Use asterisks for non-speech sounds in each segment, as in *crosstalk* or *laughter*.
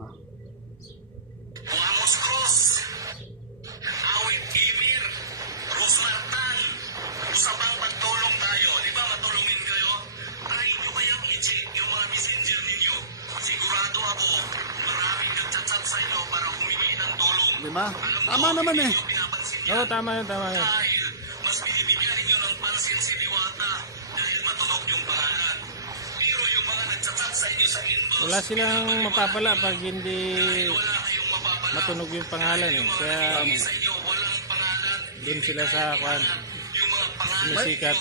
Tama. Amos Cruz, Awit Gimir, Rosmartan, usapang pagtulong tayo. Di ba matulungin kayo? Try nyo kayang i-check yung mga messenger ninyo. Sigurado ako, maraming nagchat-chat sa inyo para humingi ng tulong. Di ba? Tama naman eh. Hindi nyo pinapansin Oo, yan. tama yun, tama yun. Dahil Wala silang mapapala pag hindi matunog yung pangalan eh. Kaya pangalan. dun sila sa kwan, sumisikat.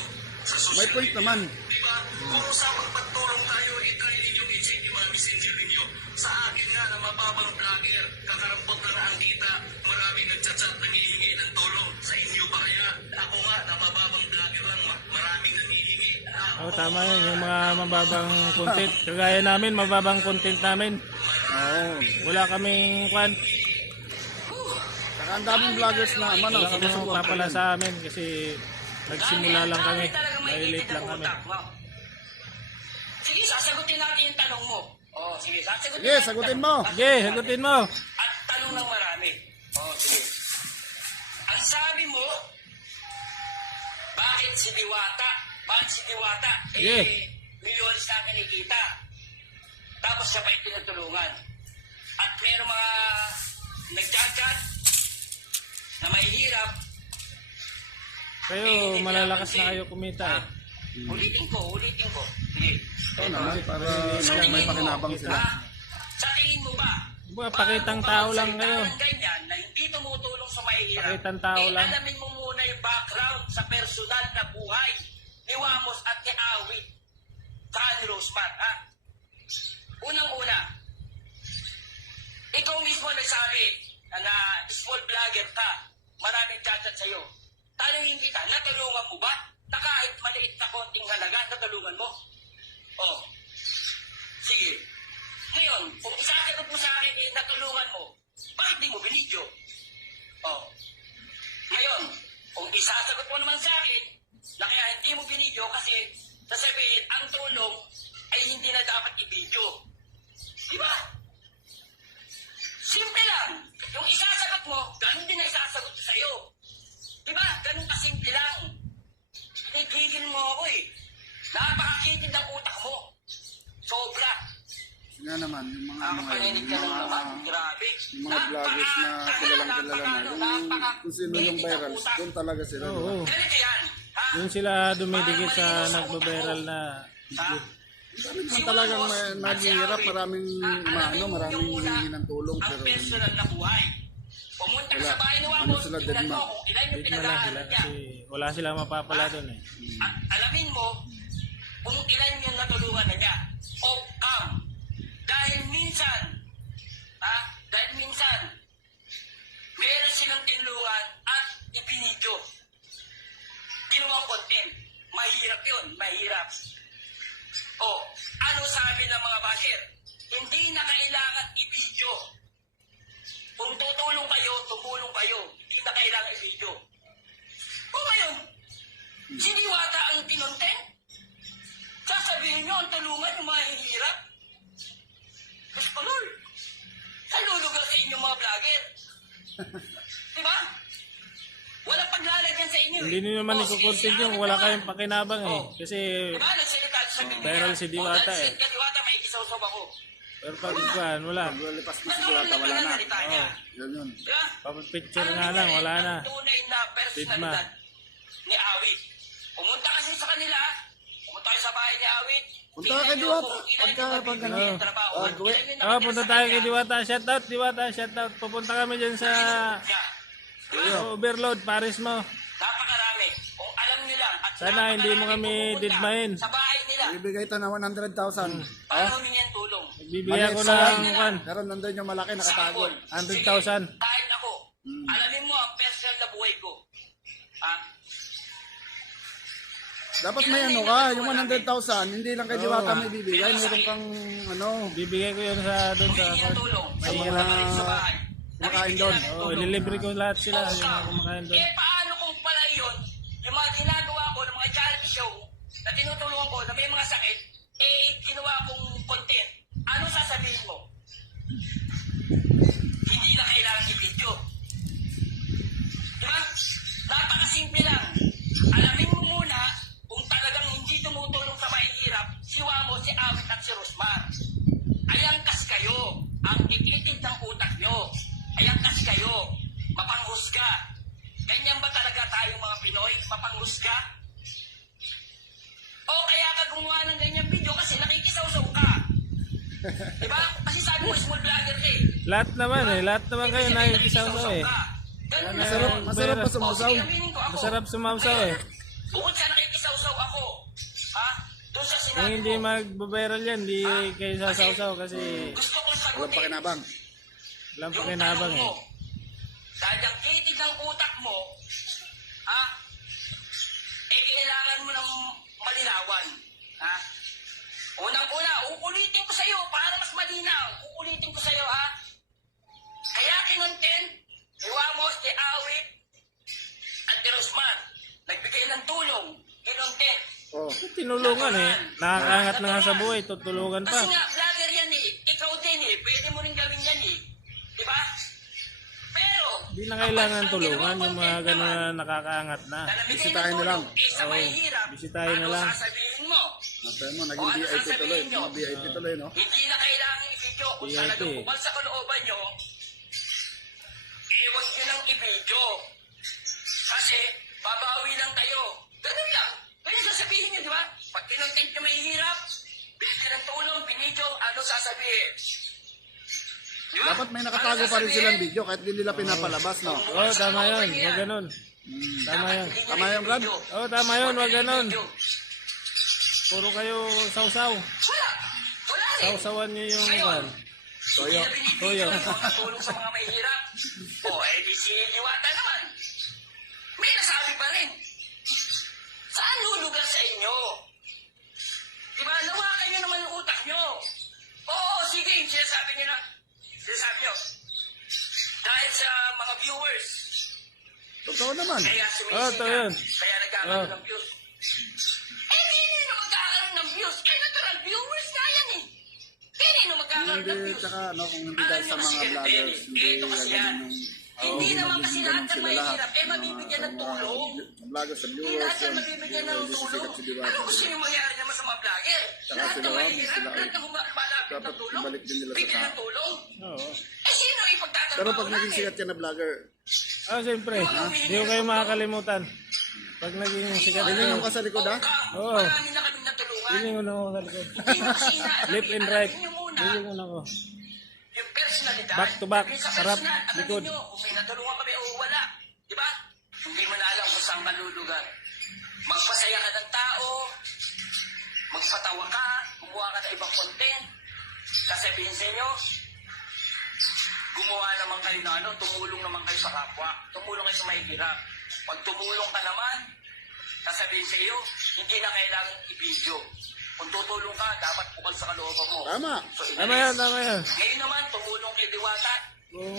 May point naman. Di Oo, tama yun. Yung mga mababang content. Kagaya namin, mababang content namin. Oo. Wala kaming kwan. Saka ang daming vloggers na man ang Wala kaming rin. sa amin kasi nagsimula lang kami. May late lang kami. Sige, sasagutin natin yung tanong mo. Oh, sige, sasagutin Sige, sagutin mo. Sige, sagutin mo. At tanong ng marami. Oh, sige. Ang sabi mo, bakit si Diwata? Bakit si Diwata? Eh, milyones na kinikita. Tapos siya pa itinutulungan. At meron mga nagjagat na mahihirap. Kayo, malalakas na kayo kumita. eh. Ulitin ko, ulitin ko. Sige. Oo naman, para Sa may, pakinabang sila. ha? Sa tingin mo ba? Diba, pakitang tao lang kayo. Ng ganyan na hindi tumutulong sa mahihirap. Pakitang tao eh, lang. alamin mo muna yung background sa personal na buhay ni Wamos at ni Awit sa ni Rosman, ha? Unang-una, ikaw mismo nagsabi na, na small vlogger ka, maraming chat sa'yo. Tanongin kita, natulungan mo ba? Na kahit maliit na konting halaga, natulungan mo? Oh. Sige. Ngayon, kung isasagot mo sa akin, eh, natulungan mo, bakit di mo binidyo? Oh. Ngayon, kung isasagot mo naman sa akin, na kaya hindi mo binidyo kasi sasabihin, ang tulong ay hindi na dapat ibidyo. Di ba? Simple lang. Yung isasagot mo, ganun din ang isasagot ko sa'yo. Di ba? Ganun kasimple lang. Tinigil mo ako eh. Napakakitid ang utak mo. Sobra. Nga naman, yung mga ano ngayon, panginig yung ka mga, Grabe. yung mga vloggers na kilalang kilala na, yung kung sino yung virals, doon talaga sila. di ba? Oo. Ganito yan. Yung sila dumidikit sa nagbaberal na Ha? Dami naman talagang naghihirap, maraming maano, maraming hihingi ng tulong, Ang pero personal na buhay. Pumunta Wala. sa bahay ni Ano Wamos, sila, deadma? mo kung ilan yung pinag-aaral niya. kasi wala silang mapapala doon eh. At alamin mo kung ilan yung natulungan na niya. O cam. Dahil minsan, ha? Dahil minsan, meron silang tinulungan at ipinidyo. Ginawang content. Mahirap yun, mahirap. O, ano sabi ng mga basher? Hindi na kailangan i-video. Kung tutulong kayo, tumulong kayo. Hindi na kailangan i-video. O ngayon, si Diwata ang tinonten? Sasabihin nyo ang tulungan yung mga ko, Lord. Saan lulugar sa inyo mga vlogger? *laughs* Paglalagyan sa inyo eh. Hindi nyo naman O, sige, ikukontent yung wala ko kayong pakinabang eh. Oh. Kasi Di ba? Nagsalita sa bibig Viral si Diwata O, eh. nagsalita Diwata, may kisawsaw ako. pero pag kwan, wala. Na Ano siguro ang wala na. niya? Yun yun. Papapicture nga lang, eh, wala na. Tunay na personalidad ni Awit. Pumunta kasi sa kanila, pumunta kayo sa bahay ni Awit. Punta Tingnan kay niyo Diwata. Pagka- yung pag nabibigyan ng trabaho. ah, Ah, punta tayo kay Diwata. Shoutout, Diwata, shoutout. Pupunta kami dyan sa Diba? overload, Paris mo. Napakarami. Kung alam nila at Sana hindi mo kami didmain. Sa bahay nila. Ibigay ito na 100,000. Paano humingi ang tulong? Bibigyan ko Maliit ng kwan, Pero nandun yung malaki nakatago. Sample. 100,000. Sige, Kahit ako. Alamin mo ang personal na buhay ko. Ha? Dapat may ano ka, yung 100,000, hindi lang kay Diwata may bibigay. Meron kang ano, Bibigay ko yun sa doon sa tulong. Sa Sa mga kumakain doon. Oh, tulong. ililibre ko lahat sila, Oo, yung mga kumakain doon. Eh, paano kung pala yun, yung mga ginagawa ko ng mga charity show na tinutulungan ko na may mga sakit, eh, ginawa kong content. Ano sasabihin mo? *laughs* diba? Kasi sabi mo, small vlogger ka eh. Lahat naman eh. Lahat naman kayo nakikisaw eh. Ganun Ano, na. Masarap, masarap pa ko ako. Masarap sumawsaw eh. Bukod sa nakikisaw-saw ako, ha? Doon sa sinabi Kung hindi mo, magbabiral yan, di kayo sasawsaw kasi gusto kong Walang sagutin pakinabang. walang pakinabang eh. Dahil ang kitid ng utak mo, ha? Eh, kailangan mo ng malinawan, ha? Unang-una, uulitin ko sa'yo para mas malinaw. Uulitin ko sa'yo, ha? Kaya kinontent, ni Wamos, ni Awit, at ni Rosman, nagbigay ng tulong, kinontent. Oh. Tinulungan eh. Nakakaangat na nga sa buhay, tutulungan pa. Kasi nga, vlogger yan eh. Ikaw din eh. Pwede mo rin gawin yan eh. Di ba? Pero, Hindi na kailangan ang tulungan yung mga naman, na nakakaangat na. Bisitahin na lang. Eh, sa Oo, mahihirap, bisitahin na ano lang. sasabihin Natay mo, naging ano VIP tuloy. nyo? VIP tuloy, no? Hindi na kailangan i-video. Kung talagang bukal sa kalooban nyo, huwag nyo nang i-video. Kasi, babawi lang kayo. Ganun lang. Ganun sasabihin nyo, di ba? Pag kinontent nyo mahihirap, binigyan ng tulong, binidyo, ano sasabihin? Di ba? Dapat may nakatago pa rin silang video kahit hindi nila pinapalabas, no? Oo, oh, tama yun. Huwag ganun. Tama yun. Tama yun, Brad? Oo, oh, tama yun. Huwag ganun. Puro kayo sausaw. Sausawan niyo yung kan. Toyo. Toyo. Tulong sa mga mahihirap. O, eh di si Diwata naman. May nasabi pa rin. Saan lulugar sa inyo? Diba, lawakan nyo naman ang utak nyo. Oo, sige, sinasabi nyo na. Sinasabi nyo. Dahil sa mga viewers, Totoo naman. kaya to yun. Kaya nagkakaroon Oh. ng views. Na ng views. Eh, natural viewers nga yan eh. Hindi na magkakaroon ng views. tsaka, no, kung hindi dahil nyo sa mga vloggers, hindi Ito kasi yan. Hindi Oo, naman kasi lahat ng mahihirap, eh, mabibigyan ng tulong. Vloggers sa Hindi viewers, lahat yun. mabibigyan ng tulong. Ano gusto nyo mangyari naman sa mga vlogger? Lahat sila, ng mahihirap, lahat ng humalapit ng tulong. Bigyan ng tulong. Oo. Eh, sino ipagtatrabaho Pero pag naging sikat ka na vlogger, Ah, siyempre. Hindi ko kayo makakalimutan. Pag naging sikat hindi kayo. yung ka sa likod, ha? Oo. Marami na kaming natulungan. Hindi ko na ako sa likod. Kasi inaano. Left and right. nyo muna Hindi ko yung personalidad. Back to back. Yung sa Harap, personal, alamin likod. kung may natulungan kami o wala. Di ba? Hindi mo na alam kung saan ka lulugar. Magpasaya ka ng tao, magpatawa ka, gumawa ka ng ibang content, sasabihin sa inyo, gumawa naman kayo na ano, tumulong naman kayo sa kapwa, tumulong kayo sa mahihirap. Pag tumulong ka naman, sasabihin sa iyo, hindi na kailangan i-video. Kung tutulong ka, dapat bukal sa kalooban mo. Tama. So, Tama yan, tama yan. Ngayon naman, tumulong kay Diwata. Kung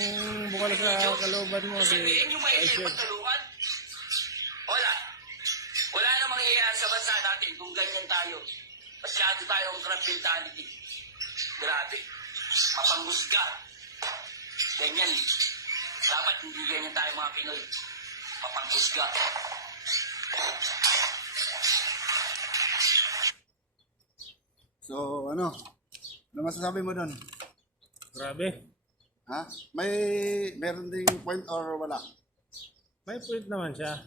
bukal sa kalooban mo, Sabihin mahihirap share. pagtulungan. Wala. Wala namang mangyayari sa bansa natin kung ganyan tayo. Masyado tayong crab mentality. Grabe. Mapanghusga. Ganyan. Dapat hindi ganyan tayo mga Pinoy. Mapanghusga. So, ano? Ano masasabi mo doon? Grabe. Ha? May meron ding point or wala? May point naman siya.